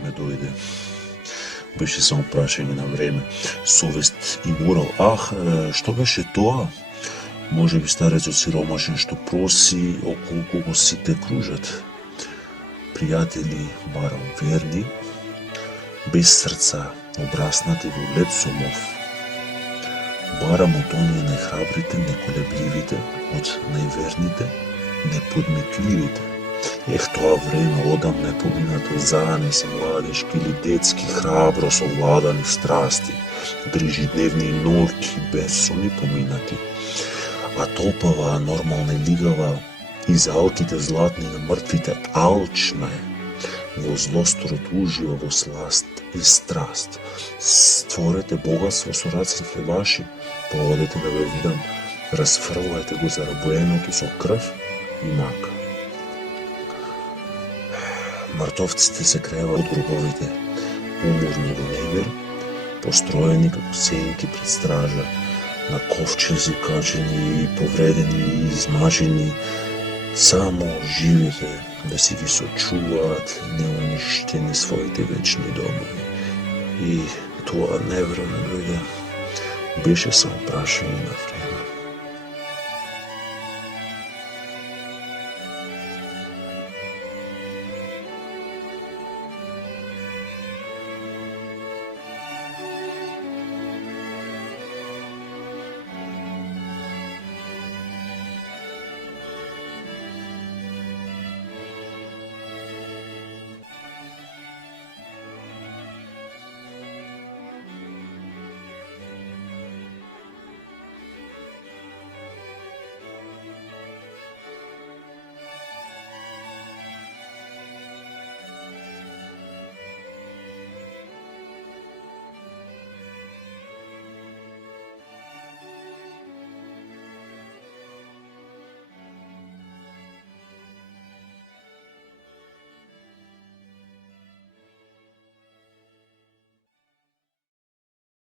време дојде. Беше само прашање на време. Совест и морал. Што беше тоа? Може би старецот сиромашен што проси околу кого сите кружат. Пријатели барам верни, без срца, обраснати во леп сомов. Барам од оние најхрабрите, неколебливите, од најверните, неподмитливите. Тоа време одамна е поминато, занеси младешки или детски, храбро совладани страсти, грижидневни и ноќи бессонни поминати. А толпава нормална и лигава, из алките златни на мртвите алчна е, во злосторот ужива во сласт и страст. Створете богатство со рацете ваши, поодете да ве видам, разфрлајте го зарабоеното со крв и мака. Мртовците се крева од гробовите, уморни во невер, построени како сенки пред стража, на ковчези качени, повредени и измажени, само живите да си ги сочуваат неуништени своите вечни домови. И тоа невреме дојде, беше само прашање на време.